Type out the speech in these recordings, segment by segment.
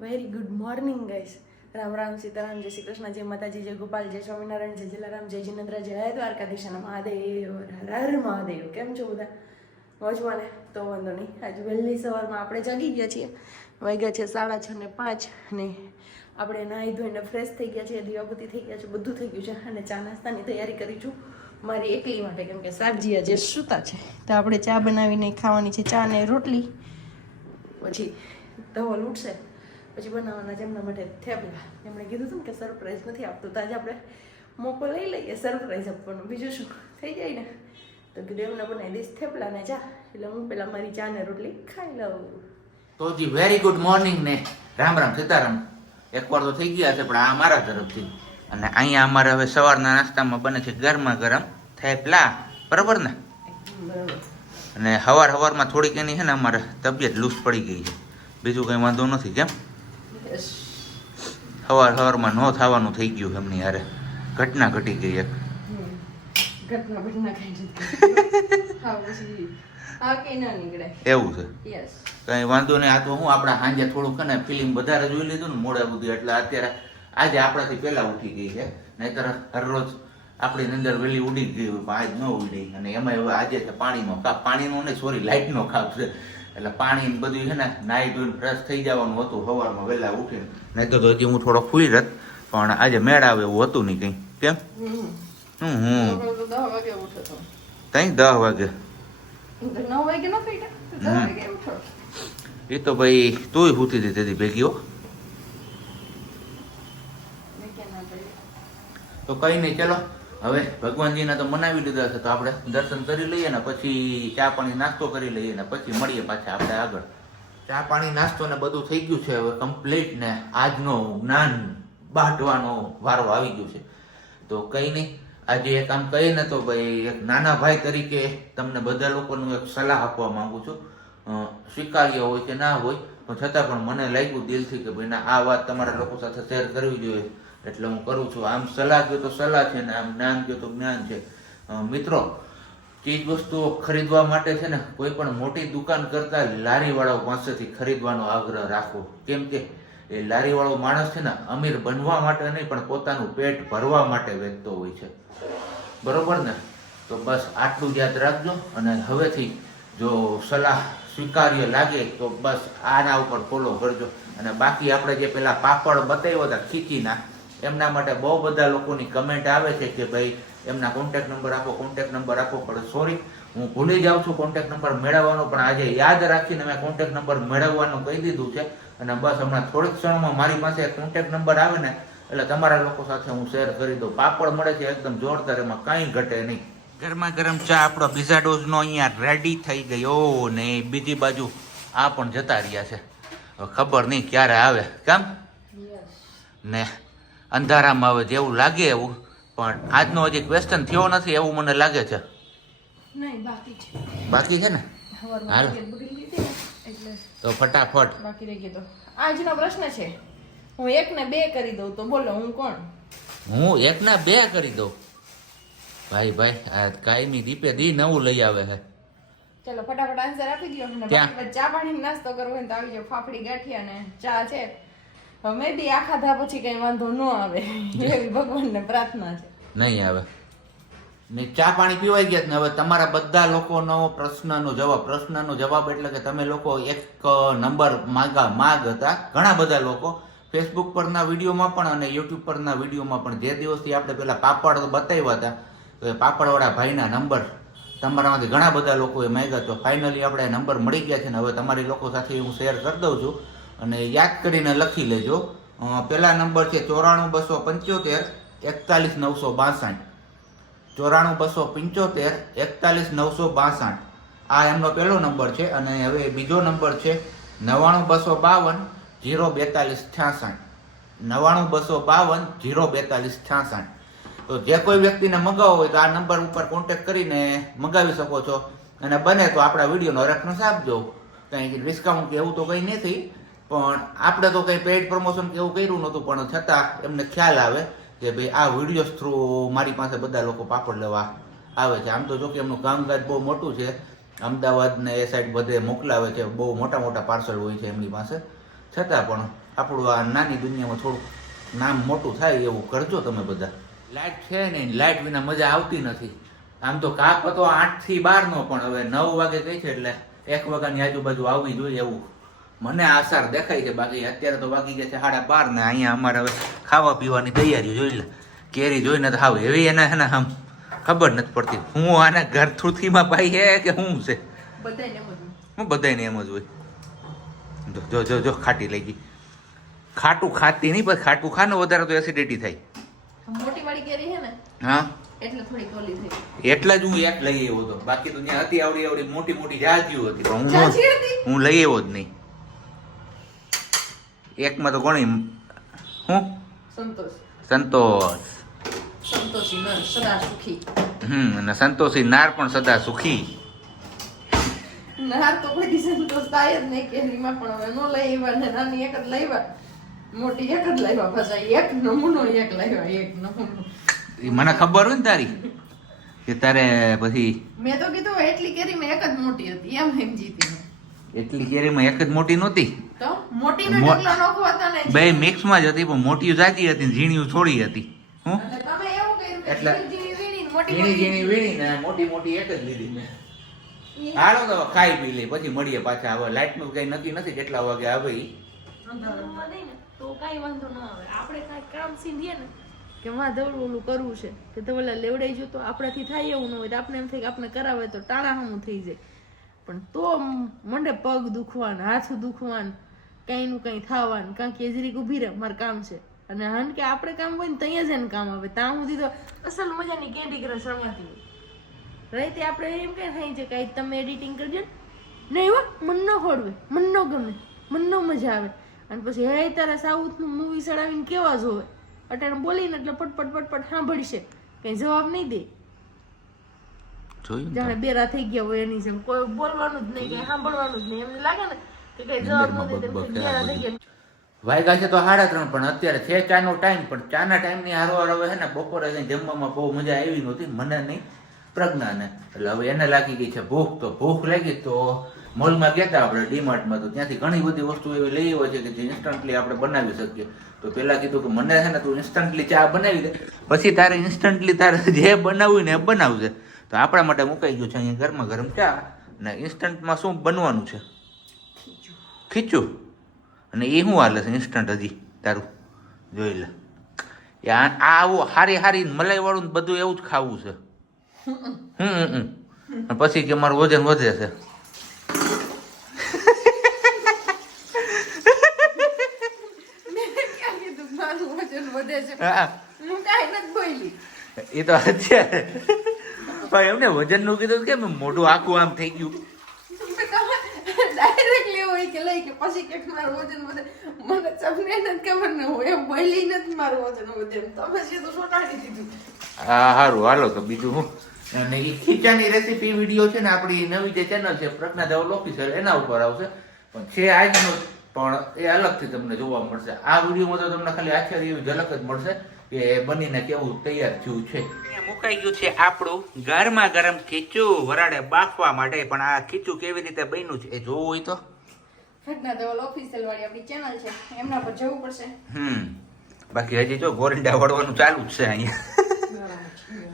Very good morning guys. Ram Ram, Sitaram, જય શ્રી કૃષ્ણ, જય માતાજી, જય ગોપાલ, જય સ્વામિનારાયણ, જય જલારામ, જય જિનેન્દ્ર, જય દ્વારકાધીશ અને મહાદેવ, હર હર મહાદેવ. કેમ છો બધા? મોજમાં ને? તો વાંધો નહીં. આજે વહેલી સવારમાં આપણે જાગી ગયા છીએ. વાગ્યા છે 6:05 અને આપણે નાહી ધોઈને ફ્રેશ થઈ ગયા છીએ, દીવાબત્તી થઈ ગયા છે, બધું થઈ ગયું છે અને ચા નાસ્તાની તૈયારી કરી છું મારી એકલી માટે, કેમ કે સાગજી આજે સૂતા છે. તો આપણે ચા બનાવીને ખાવાની છે, ચા ને રોટલી. પછી ધવલ ઉઠશે પછી બનાવવાના છે એમના માટે થેપલા. એમણે કીધું હતું ને કે સરપ્રાઈઝ નથી આપતું, તો આજે આપણે મોકો લઈ લઈએ સરપ્રાઈઝ આપવાનું, બીજું શું થઈ જાય ને. તો કીધું એમને બનાવી દઈશ થેપલા ને ચા, એટલે હું પેલા મારી ચા ને રોટલી ખાઈ લઉં. તો જી વેરી ગુડ મોર્નિંગ ને રામ રામ સીતારામ. એકવાર તો થઈ ગયા છે, પણ આ મારા તરફથી. અને અહીંયા અમારે હવે સવારના નાસ્તામાં બને છે ગરમા ગરમ થેપલા, બરાબર ને? બરાબર. અને સવારમાં થોડીક એની છે ને અમારે તબિયત લૂઝ પડી ગઈ છે, બીજું કંઈ વાંધો નથી. કેમ સવારમાં ન થવાનું થઈ ગયું છે એમની યારે, ઘટના ઘટી ગઈ એક. ઘટના બટના ખાઈ જતી હા પછી હા કઈ ના નીકળે એવું છે. યસ, કઈ વાંધો નહીં. આ તો હું આપણા સાંજે થોડુંક ને ફિલ્મ વધારે જોઈ લીધું ને મોડા સુધી, એટલે અત્યારે આજે આપણાથી પહેલા ઉઠી ગઈ છે. નહીંતર હરરોજ આપણી અંદર વહેલી ઉડી ગઈ હોય, પણ આજ ન ઉડી. અને એમાં હવે આજે છે પાણીનો કાપ, પાણીનો ને સોરી લાઇટનો કાપ છે, એટલે પાણી બધું છે ને નાહી ધોઈને ફ્રેશ થઈ જવાનું હતું સવારમાં વહેલા ઉઠીને. નહીં તો હજી હું થોડો ફૂલી રત, પણ આજે મેળ આવે એવું હતું નહીં કંઈ. કેમ? તો 10 વાગે ઉઠો તો તઈ 10 વાગે 9 વાગે ન થઈ ગયા, 10 વાગે ઉઠો. એ તો ભાઈ તુંય સૂતી હતી તેથી ભેગી હો. મેં ક્યાં ના પાડી? તો કઈ નહીં, ચલો હવે ભગવાનજીને તો મનાવી લીધા છે, તો આપણે દર્શન કરી લઈએ ને પછી ચા પાણી નાસ્તો કરી લઈએ ને પછી મળીએ પાછા આપણે આગળ. ચા પાણી નાસ્તો ને બધું થઈ ગયું છે હવે કમ્પ્લીટ, ને આજનો જ્ઞાન બાંટવાનો વારો આવી ગયો છે. તો કઈ નહીં, આજે એક આમ કહીએ ને તો ભાઈ એક નાના ભાઈ તરીકે તમને બધા લોકોનું એક સલાહ આપવા માંગુ છું. સ્વીકાર્ય હોય કે ના હોય, પણ છતાં પણ મને લાગ્યું દિલથી કે ભાઈ ના આ વાત તમારા લોકો સાથે શેર કરવી જોઈએ, એટલે હું કરું છું. આમ સલાહ ગયો તો સલાહ છે ને આમ જ્ઞાન ગયો તો જ્ઞાન છે. મિત્રો, ચીજ વસ્તુઓ ખરીદવા માટે છે ને કોઈ પણ મોટી દુકાન કરતા લારીવાળાઓ પાસેથી ખરીદવાનો આગ્રહ રાખવો. કેમ કે એ લારીવાળો માણસ છે ને અમીર બનવા માટે નહીં, પણ પોતાનું પેટ ભરવા માટે વેચતો હોય છે, બરોબર ને? તો બસ આટલું જ યાદ રાખજો. અને હવેથી જો સલાહ સ્વીકાર્ય લાગે તો બસ આના ઉપર ફોલો કરજો. અને બાકી આપણે જે પેલા પાપડ બતાવ્યા હતા ખીચીના, એમના માટે બહુ બધા લોકોની કમેન્ટ આવે છે કે ભાઈ એમના કોન્ટેક્ટ નંબર આપો, કોન્ટેક્ટ નંબર આપો. પણ સોરી, હું ભૂલી જાઉં છું કોન્ટેક્ટ નંબર મેળવવાનો, પણ આજે યાદ રાખીને મેં કોન્ટેક્ટ નંબર મેળવવાનું કહી દીધું છે. અને બસ હમણાં થોડીક ક્ષણમાં મારી પાસે કોન્ટેક્ટ નંબર આવે ને એટલે તમારા લોકો સાથે હું શેર કરી દઉં. પાપડ મળે છે એકદમ જોરદાર, એમાં કાંઈ ઘટે નહીં. ગરમા ગરમ ચા આપણો બીજા ડોઝનો અહીંયા રેડી થઈ ગયો, ને બીજી બાજુ આ પણ જતા રહ્યા છે. હવે ખબર નહીં ક્યારે આવે. કેમ ને અંધારામાં આવે જેવું લાગે એવું, પણ આજનો હજી ક્વેશ્ચન થયો નથી એવું મને લાગે છે. નહીં, બાકી છે. બાકી છે ને? સવારમાં હાલો. તબિયત બગડી ગઈ હતી ને એટલે તો ફટાફટ બાકી રહી ગયો. તો આજનો પ્રશ્ન છે, હું 1 ને 2 કરી દઉં તો બોલો હું કોણ? હું 1 ના 2 કરી દઉં. ભાઈ આ કાયમી દીપે દી નવું લઈ આવે છે. ચલો ફટાફટ આન્સર આપી દો. અને ત્યાં. બાકી ચા પાણી નાસ્તો કરવો હોય તો આવી જાવ. ફાફડી ગાંઠિયા ને ચા છે. હવે બી આ ખાધા પછી કઈ વાંધો ન આવે એવી ભગવાનને પ્રાર્થના છે. નહીં આવે ને ચા પાણી પીવાઈ ગયા ને. હવે તમારા બધા લોકોનો પ્રશ્નનો જવાબ એટલે કે તમે લોકો એક નંબર માગ હતા ઘણા બધા લોકો ફેસબુક પરના વિડીયોમાં પણ અને યુટ્યુબ પરના વિડીયોમાં પણ. જે દિવસથી આપણે પેલા પાપડ બતાવ્યા હતા તો એ પાપડવાળા ભાઈના નંબર તમારામાંથી ઘણા બધા લોકોએ માંગ્યા. તો ફાઇનલી આપણે નંબર મળી ગયા છે ને હવે તમારી લોકો સાથે હું શેર કરી દઉં છું અને યાદ કરીને લખી લેજો. પહેલા નંબર છે 94275 41962. 94275 41962. આ એમનો પહેલો નંબર છે. અને હવે બીજો નંબર છે 99252 04266. 99252 04266. તો જે કોઈ વ્યક્તિને મગાવવો હોય તો આ નંબર ઉપર કોન્ટેક્ટ કરીને મગાવી શકો છો. અને બને તો આપણા વિડીયોનો રેફરન્સ આપજો. કંઈ ડિસ્કાઉન્ટ કે એવું તો કંઈ નથી, પણ આપણે તો કંઈ પેઇડ પ્રમોશન કે એવું કર્યું નહોતું, પણ છતાં એમને ખ્યાલ આવે કે ભાઈ આ વિડીયોઝ થ્રુ મારી પાસે બધા લોકો પાપડ લેવા આવે છે. આમ તો જો કે એમનું કામકાજ બહુ મોટું છે, અમદાવાદ ને એ સાઈડ બધે મોકલાવે છે, બહુ મોટા મોટા પાર્સલ હોય છે એમની પાસે. છતાં પણ આપણું આ નાની દુનિયામાં થોડું નામ મોટું થાય એવું કરજો તમે બધા. લાઇટ છે ને લાઇટ વિના મજા આવતી નથી. આમ તો કાપ હતો 8 થી 12 નો, પણ હવે 9 વાગે કહી છે એટલે 1 વાગ્યાની આજુબાજુ આવવી જોઈએ એવું મને આસાર દેખાય છે. બાકી અત્યારે તો વાગી ગયા છે 12:30 ને અહીંયા અમારે હવે ખાવા પીવાની તૈયારી જોઈ લે. કેરી જોઈને તો હાવ એવી એના એના આમ ખબર નથી પડતી હું આના ઘર થ્રુથીમાં પાઈ હે કે શું છે. બધાને એમ જ હોય. જો જો જો ખાટી લઈ ગઈ. ખાટું ખાતી નહીં, પણ ખાટું ખાને વધારે તો એસિડિટી થાય. મોટી વાળી કેરી છે ને, હા એટલે થોડી કોલી થઈ. એટલા જ હું એક લઈ આવ્યો હતો. બાકી તો ત્યાં હતી આવડી આવડી મોટી મોટી જાજીઓ હતી, પણ જાજી હતી? હું લઈ આવ્યો જ નહીં. એકમાં તો કોણી હું સંતોષ સંતોષી નર સદા સુખી. અને સંતોષી નાર પણ સદા સુખી. નાર તો કોઈ દી સંતોષ થાય જ નહીં કેરીમાં, પણ હવે નો લઈ આવ્યા ને નાની એક જ લાવ્યા, મોટી એક જ લાવ્યા. પછી એક નમૂનો એક લાવ્યા, એક નમૂનો. એ મને ખબર હોય ને તારી કે તારે પછી મેં તો કીધું એટલી કેરીમાં એક જ મોટી હતી એમ સમજી હતી. એટલી કેરીમાં એક જ મોટી નહોતી, તો મોટી નો ઢગલો નોખો હતો ને, બે મિક્સમાં જ હતી, પણ મોટી જાજી હતી ઝીણી થોડી હતી. હું એટલે તમે એવું કર્યું કે એટલે ઝીણી વીણી મોટી ઝીણી ઝીણી વીણી ને મોટી મોટી એક જ લીધી મેં. હાલો તો ખાઈ પી લે પછી મળીએ પાછા. હવે લાઈટ નું કઈ નક્કી નથી કેટલા વાગે આવે ઈ. તો કઈ વાંધો ન આવે. આપણે કઈ કામ સીધીએ ને કે વાંધો ઓલું કરવું છે કે તો ઓલા લેવડાઈ જો તો આપણાથી થાય એવું ન હોય તો આપણે એમ થાય કે આપણે કરાવે તો ટાણા હમું થઈ જાય, પણ તો મંડે પગ દુખવાન, હાથ દુખવાન, કઈ નું કઈ થવાનું. કારણ કે એજરીક ઉભી રહે મારે કામ છે, અને હન કે આપણે કામ હોય ને ત્યાં જ એને કામ આવે. ત્યાં સુધી તો અસલ મજાની કેન્ડી ક્રશ રમાતી હોય. રાઈતે આપણે એમ કઈ થાય છે કે તમે એડિટિંગ કરજો ને, નહીં હો મન ન હોડવે, મન ન ગમે, મન ન મજા આવે. અને પછી હે તારા સાઉથનું મૂવી ચડાવીને કેવા જોવે, અટાણે બોલીને એટલે પટપટ પટપટ સાંભળશે, કઈ જવાબ નહીં દે. જાણે બેરા થઈ ગયા હોય એની જેમ, કોઈ બોલવાનું જ નહીં, કઈ સાંભળવાનું જ નહીં. એમને લાગે ને કે કઈ જવાબ ન દે તેમ બેરા થઈ ગયા. વાગ્યા છે તો 3:30, પણ અત્યારે છે ચાનો ટાઈમ. પણ ચાના ટાઈમની હારવાર હવે છે ને બપોરે કઈ જમવામાં બહુ મજા આવી નહોતી મને નહીં, પ્રજ્ઞાને. એટલે હવે એને લાગી ગઈ છે ભૂખ. તો ભૂખ લાગી તો મોલમાં ગયા હતા આપણે ડીમાર્ટમાં, તો ત્યાંથી ઘણી બધી વસ્તુ એવી લઈ હોય છે કે જે ઇન્સ્ટન્ટલી આપણે બનાવી શકીએ. તો પેલા કીધું કે મને છે ને તું ઇન્સ્ટન્ટલી ચા બનાવી દે, પછી તારે ઇન્સ્ટન્ટલી તારે જે બનાવવું ને એ બનાવશે. તો આપણા માટે મુકાઈ ગયું છે અહીંયા ગરમા ગરમ ચા. ને ઇન્સ્ટન્ટમાં શું બનવાનું છે? ખીચું. અને એ શું હાલે છે ઇન્સ્ટન્ટ હજી તારું જોઈ લે. આ આવું હારી હારી મલાઈ વાળું બધું એવું જ ખાવું છે. પછી કે મારું વજન વધે છે. એ તો અત્યારે પણ એમને વજન નું કીધું કે મોઢું આખું આમ થઈ ગયું. ડાયરેક્ટલી હોય કે લઈ કે પછી કે મારું વજન વધે, મને તમને નથી ખબર ને હું એમ બોલી નથી મારું વજન વધે, તમે જે તો સોટાડી દીધું. હા સારું હાલો તો બીજું હું. અને એ ખીચાની રેસીપી વિડીયો છે ને આપણી નવી જે ચેનલ છે પ્રજ્ઞા ધવલ ઓફિશિયલ, એના ઉપર આવશે. પણ છે આજનો, પણ એ અલગથી તમને જોવા મળશે. આ વિડીયોમાં તો તમને ખાલી આશ્ચર્ય એવી ઝલક જ મળશે કે બનીને કેવું તૈયાર થયું છે. મુકાઈ ગયું છે આપણું ગરમા ગરમ ખીચું વરાળે બાફવા માટે. પણ આ ખીચું કેવી રીતે બન્યું છે એ જોવું હોય તો પ્રજ્ઞા ધવલ ઓફિશિયલ વાળી આપણી ચેનલ છે, એમના પર જવું પડશે. બાકી હજી જો ગોરિંડા વળવાનું ચાલુ જ છે અહીંયા.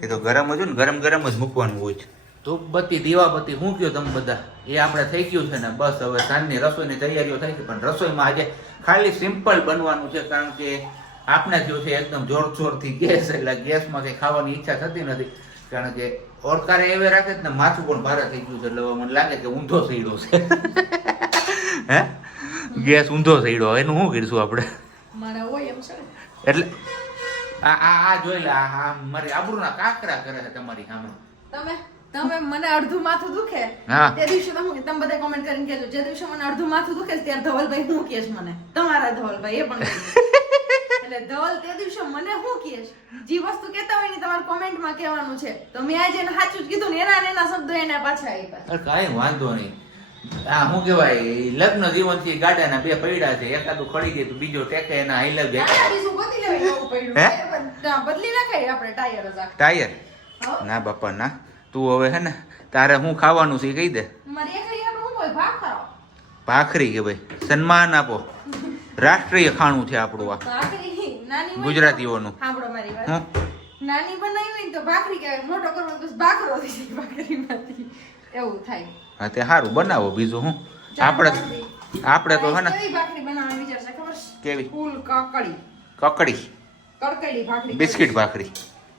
એ તો ગરમ જ ને, ગરમ ગરમ જ મૂકવાનું હોય છે. ધૂપબત્તી દીવાબત્તી હું કયો તમે બધા એ આપણે થઈ ગયું છે ને. બસ હવે સાંજની રસોઈની તૈયારીઓ થઈ છે, પણ રસોઈમાં આજે ખાલી સિમ્પલ બનવાનું છે. કારણ કે આપણે થયું છે એકદમ જોરથી ગેસ, એટલે ગેસમાં કંઈ ખાવાની ઈચ્છા થતી નથી. કારણ કે ઓરકારે એવે રાખે ને માથું પણ ભારે થઈ ગયું છે, એટલે મને લાગે કે ઊંધો સઈડો છે. હે ગેસ ઊંધો સઈડો, એનું શું કરીશું આપણે? મારા હોય એમ છે એટલે આ જોઈ લે, આ મારી આબરૂના કાકરા કરે છે તમારી સામે. તમે મને અડધું માથું દુખે તે દિવસે તમે બધા કોમેન્ટ કરીને કહેજો, જે દિવસે મને અડધું માથું દુખે ત્યારે ધવલભાઈ હું કહેશ મને, તમારા ધવલભાઈ એ પણ એટલે ધવલ તે દિવસે મને હું કહેશ, જે વસ્તુ કહેતા હોય ને તમારે કોમેન્ટમાં કહેવાનું છે. તો મેં આજે એને સાચું જ કીધું ને, એના શબ્દો એને પાછા આપ્યા. કાંઈ વાંધો નહીં. આ શું કહેવાય, લગ્ન જીવનથી ગાડાના બે પૈડા છે, એકાદું ખડી જાય તો બીજો ટેકે એના હાઈ લગ જાય. બીજું ગોતી લેવાય એવું પડ્યું, બદલી નાખાય આપણે ટાયર. ના બાપા ના, તું હવે હે ને તારે શું ખાવાનું છે કહી દે. મારી એકલી આપણે શું હોય ભાખરો. ભાખરી કે ભાઈ સન્માન આપો. રાષ્ટ્રીય ખાણું છે આપણું આ ભાખરી નાની હોય ગુજરાતીઓનું. સાંભળો મારી વાત. હં? નાની બનાવી હોય ને તો ભાખરી કહેવાય, મોટો કરવો તો ભાખરો થઈ જાય ભાખરીમાંથી. એવું થાય. હા તે સારું બનાવો બીજું હું આપણે તો હે ને કેવી ભાખરી બનાવવાની વિચાર છે ખબર છે? કેવી ફૂલ કકડી કકડી કડકડી ભાખરી. બિસ્કિટ ભાખરી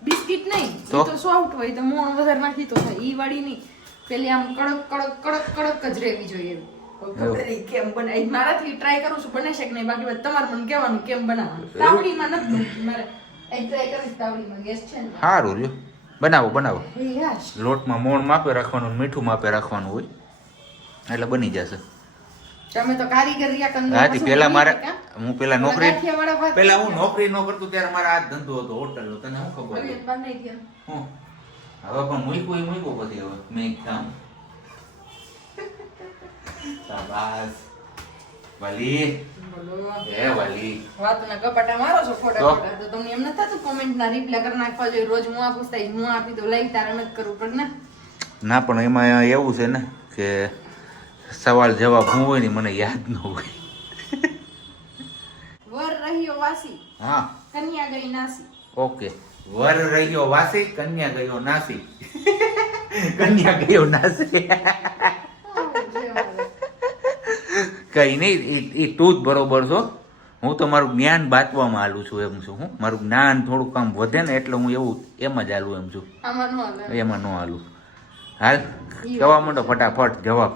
બિસ્કિટ નહીં, તો? ઈ તો સોફ્ટ હોય તો મોણ વધારે નાખી તો થાય. ઈ વાળી નહીં, પેલી આમ કડક જ રહેવી જોઈએ એવી. ખબર નહીં કેમ બનાવી, મારાથી ટ્રાય કરું છું બને છે કે નહીં, બાકી તમારે મને કહેવાનું કેમ બનાવવાનું. તાવડીમાં નથી બનતી મારે, એક ટ્રાય કરીશ તાવડીમાં, ગેસ છે ને. સારું રહ્યો બનાવો એ યાશ. લોટમાં મોણ માપે રાખવાનું મીઠું માપે રાખવાનું હોય એટલે બની જશે. તમે તો કારીગર રહ્યા કંદો. હાથી પેલા મારે હું પેલા નોકરી ગાંઠિયાવાળા ભાત પેલા હું નોકરી ન કરતો ત્યારે મારા આ ધંધો હતો હોટલ તને શું ખબર હવે હતી? બંધ થઈ ગયા. હું હવે પણ મૂક્યું પછી હવે મેં કામ શાબાશ વાલી બોલો. એ વાલી વાતના કપાટા મારો છો ખોટા તો? ખોટા. તો તમને એમ નથી થતું કોમેન્ટ ના રિપ્લાય કરી નાખવા જોઈએ? રોજ હું આ પૂછતા હું આપી તો લાઈવ તારે નથી કરવું પડે ને. ના પણ એમાં એવું છે ને કે સવાલ જવાબ હું હોય ને મને યાદ ન હોય. વર રહ્યો વાસી, હા કન્યા ગઈ નાસી. ઓકે વર રહ્યો વાસી કન્યા ગયો નાસી. કન્યા ગયો નાસી કઈ નહીં એ તું જ બરોબર છો. હું તો મારું જ્ઞાન બાંટવામાં હાલું છું એમ છું. હું મારું જ્ઞાન થોડુંક આમ વધે ને એટલે હું એવું એમ જ હાલું એમ છું. આમાં નો હાલે. એમાં ન હાલું. હાલ કહેવા માંડો ફટાફટ જવાબ.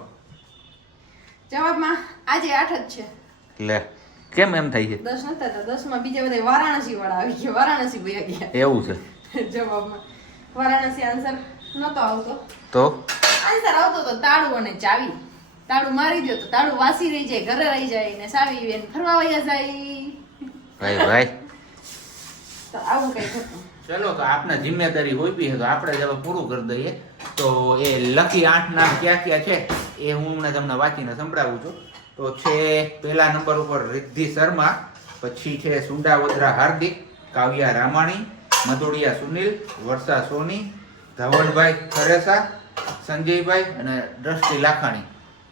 જવાબમાં આજે 8 જ છે. લે કેમ એમ થાય છે? 10 નતા હતા. 10 માં બીજા બધા વારાણસી વાળા આવી ગયા. વારાણસી વયા ગયા એવું છે જવાબમાં. વારાણસી આન્સર નતો આવતો. તો આન્સર આવતો તો તાળું અને ચાવી. તાળું મારી દો તો તાળું વાસી રહી જાય, ઘરે રહી જાય ને ચાવી એને ફરવા વયા જાય. ભાઈ તો આવું કઈ થતું. ચલો તો આપના જિમ્મેદારી હોય બી છે તો આપણે જ હવે પૂરું કરી દઈએ. તો એ લકી 8 નામ ક્યાં ક્યાં છે એ હું હમણાં તમને વાંચીને સંભળાવું છું. તો છે પહેલા નંબર ઉપર રિદ્ધિ શર્મા, પછી છે સુંડાવદરા હાર્દિક, કાવ્યા રામાણી, મધુડિયા સુનિલ, વર્ષા સોની, ધવલભાઈ ખરેસા, સંજયભાઈ અને દ્રષ્ટિ લાખાણી.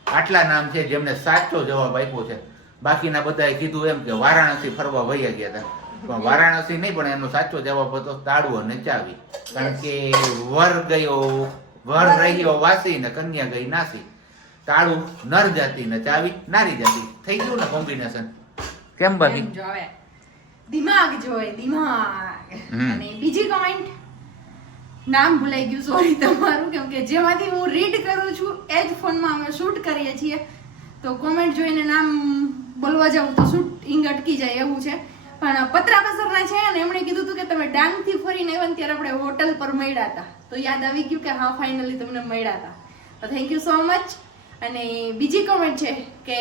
આટલા નામ છે જેમને સાચો જવાબ આપ્યો છે. બાકીના બધાએ કીધું એમ કે વારાણસી ફરવા વયા ગયા હતા, પણ વારાણસી નહીં, પણ એનો સાચો જવાબ હતો તાળું અને ચાવી. કારણ કે વર રહ્યો વાસી ને કન્યા ગઈ નાસી. તાળું નર જાતિ ને ચાવી નારી જાતિ. થઈ ગયું ને કોમ્બિનેશન. કેમ બાકી એમ જોવે. દિમાગ જોવે, દિમાગ. અને બીજી કમેન્ટ, નામ ભૂલાઈ ગયું, સોરી તમારું, કેમ કે જેમાંથી હું રીડ કરું છું એ જ ફોનમાં અમે શૂટ કરીએ છીએ, તો કોમેન્ટ જોઈને નામ બોલવા જાઉં તો શૂટિંગ અટકી જાય એવું છે. પણ પત્રા બસરના છે અને એમણે કીધું હતું કે તમે ડાંગથી ફરીને આવ્યા ને ત્યારે આપણે હોટલ પર મળ્યા હતા, તો યાદ આવી ગયું કે હા ફાઇનલી તમને મળ્યા હતા. તો થેન્ક યુ સો મચ. અને બીજી કમેન્ટ છે કે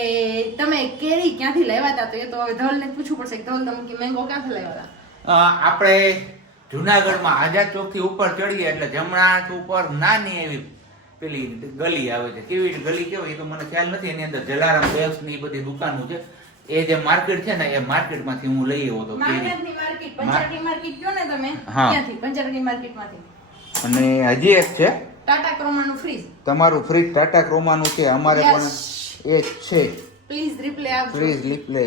તમે કેરી ક્યાંથી લાવ્યા હતા, તો એ તો હવે ધવલને જ પૂછવું પડશે કે ધવલ તમે કે મેંગો ક્યાંથી લાવ્યા હતા? આપણે જુનાગઢમાં આઝાદ ચોક થી ઉપર ચડીએ એટલે જમણા હાથ ઉપર નાની એવી પેલી ગલી આવે છે. કેવી ગલી કેવી એ તો મને ખ્યાલ નથી. એની અંદર જલારામ બેગ્સ ની બધી દુકાનો છે. એ જે માર્કેટ છે ને એ માર્કેટ માંથી હું લઈ આવ્યો હતો. માર્કેટની માર્કેટ, પંચાયતની માર્કેટ કયો ને તમે, હા. ત્યાંથી પંચાયતની માર્કેટમાંથી. અને હજી એક છે ટાટા ક્રોમાનું ફ્રીજ. તમારું ફ્રીજ ટાટા ક્રોમાનું છે. અમારે પણ એ જ છે. પ્લીઝ રિપ્લે આપજો. ફ્રીજ રિપ્લે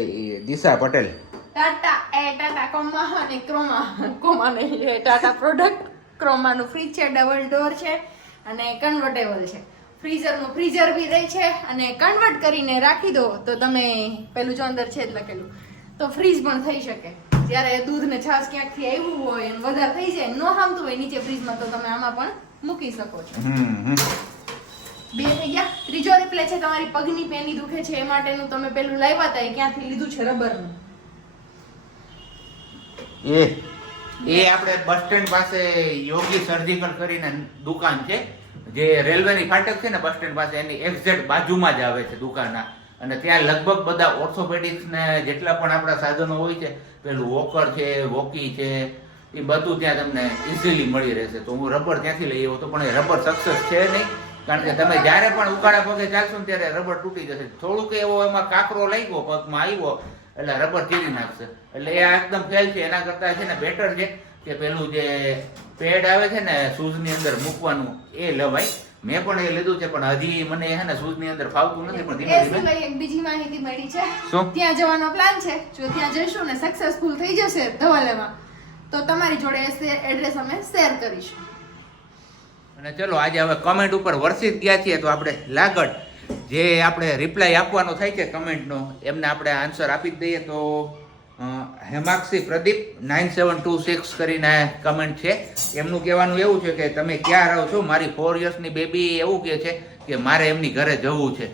દિશા પટેલ. ટાટા કોમા અને કોમા નહીં, એ ટાટા પ્રોડક્ટ ક્રોમાનું ફ્રીજ છે, ડબલ ડોર છે અને કન્વર્ટેબલ છે. ફ્રીઝરનું ફ્રીઝર બી રહે છે અને કન્વર્ટ કરીને રાખી દો તો તમે પેલું જો અંદર છે જ લખેલું તો ફ્રીઝ પણ થઈ શકે. જ્યારે દૂધ ને છાશ ક્યાંકથી આવ્યું હોય અને વધારે થઈ જાય, ન હામતું હોય નીચે ફ્રીજમાં, તો તમે આમાં પણ મૂકી શકો છો. 2 થઈ ગયા. ત્રીજો રિપ્લે છે તમારી પગની પેની દુખે છે એ માટેનું તમે પેલું લાવ્યા હતા, એ ક્યાંથી લીધું છે? રબરનું. એ આપણે બસ સ્ટેન્ડ પાસે યોગી સર્જિકલ કરીને દુકાન છે, જે રેલવેની ફાટક છે ને બસ સ્ટેન્ડ પાસે, એની એક્ઝેક્ટ બાજુમાં જ આવે છે દુકાન. અને ત્યાં લગભગ બધા ઓર્થોપેડિક્સ ને જેટલા પણ આપણા સાધનો હોય છે, પેલું વોકર છે, વોકી છે, એ બધું ત્યાં તમને ઇઝીલી મળી રહેશે. તો હું રબર ત્યાંથી લઈ આવ્યો હતો, પણ એ રબર સક્સેસ છે નહીં, કારણ કે તમે જ્યારે પણ ઉકાળા પગે ચાલશો ને ત્યારે રબર તૂટી જશે. થોડુંક એવો એમાં કાકરો લાગ્યો, પગમાં આવ્યો એટલે રબર ચીરી નાખશે. એટલે એ એકદમ ફેલ છે. એના કરતા છે ને બેટર છે કે પેલું જે પેડ આવે છે ને શૂઝની અંદર મૂકવાનું, એ લવાય. મેં પણ એ લીધું છે પણ હજી મને હે ને શૂઝની અંદર ફાવતું નથી પણ એ ધીમે ધીમે સિવાય એક બીજી માહિતી મળી છે શું? ત્યાં જવાનો પ્લાન છે. જો ત્યાં જઈશું ને સક્સેસફુલ થઈ જશે ધવાલેમાં તો તમારી જોડે એડ્રેસ અમે શેર કરીશું. અને ચલો આજે હવે કમેન્ટ ઉપર વર્ષિત ગયા છીએ તો આપણે લાગડ જે આપણે રિપ્લાય આપવાનો થાય છે કમેન્ટનો એમને આપણે આન્સર આપી જ દઈએ. તો હેમાક્ષી પ્રદીપ 9726 કરીને કમેન્ટ છે. એમનું કહેવાનું એવું છે કે તમે ક્યાં રહો છો? મારી 4 યર્સની બેબી એવું કહે છે કે મારે એમની ઘરે જવું છે.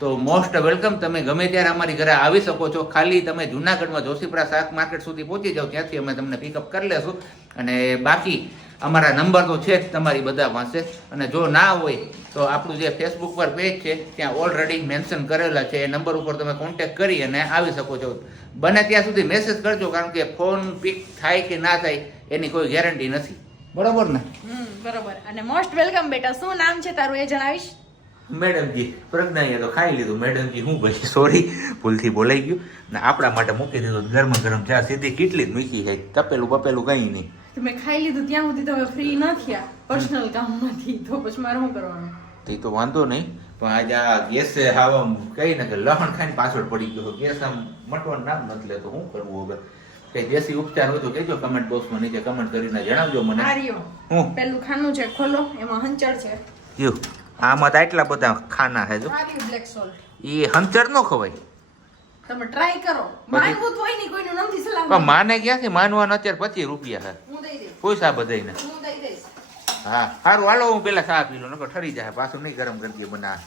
તો મોસ્ટ વેલકમ, તમે ગમે ત્યારે અમારી ઘરે આવી શકો છો. ખાલી તમે જુનાગઢમાં જોશીપુરા શાક માર્કેટ સુધી પહોંચી જાઓ, ત્યાંથી અમે તમને પિકઅપ કરી લેશું. અને બાકી અમારા નંબર તો છે જ તમારી બધા પાસે. અને જો ના હોય તો આપણું જે ફેસબુક પર પેજ છે ત્યાં ઓલરેડી મેન્શન કરેલા છે. એ નંબર ઉપર તમે કોન્ટેક્ટ કરી અને આવી શકો છો. બને ત્યાં સુધી મેસેજ કરજો, કારણ કે ફોન પિક થાય કે ના થાય એની કોઈ ગેરંટી નથી. બરોબર ને? બરોબર. અને મોસ્ટ વેલકમ બેટા. શું નામ છે તારું એ જણાવીશ? મેડમજી પ્રજ્ઞાએ તો ખાઈ લીધું. મેડમજી હું ભાઈ સોરી, ભૂલથી બોલાઈ ગયું ને આપણા માટે મૂકી દીધું ગરમ ગરમ ચા સીધી કેટલી જ મૂકી છે, તપેલું બપેલું કંઈ નહીં. તમે ખાઈ લીધું ત્યાં સુધી તો હવે ફ્રી ન થયા પર્સનલ કામમાંથી, તો પછી મારે શું કરવાનું? તે તો વાંધો નહીં, પણ આજે આ ગેસે હાવ આમ કહી ને કે લહણ ખાઈને પાછળ પડી ગયો. ગેસ આમ મટવાનું નામ નથી લેતો, શું કરવું હવે? કઈ દેશી ઉપચાર હોય તો કહેજો કમેન્ટ બોક્સમાં, નીચે કમેન્ટ કરીને જણાવજો મને. આર્યો હું પેલું ખાનું છે, ખોલો, એમાં હંચળ છે. જો આમાં તો આટલા બધા ખાના છે. જો આર્યું બ્લેક સોલ્ટ. એ હંચર નો ખવાય. તમે ટ્રાય કરો. માનવું તો હોય નહીં, કોઈનું નથી સલાહ. પણ માને ક્યાંથી માનવાનું? અત્યારે 25 રૂપિયા છે. હું દઈ દઈશ. પૈસા બધાઈને. હું દઈ દઈશ. હા સારું, હાલો હું પેલા ચા પી લઉં, નકર ઠરી જાય પાછું. નહીં ગરમ કરી દે બના.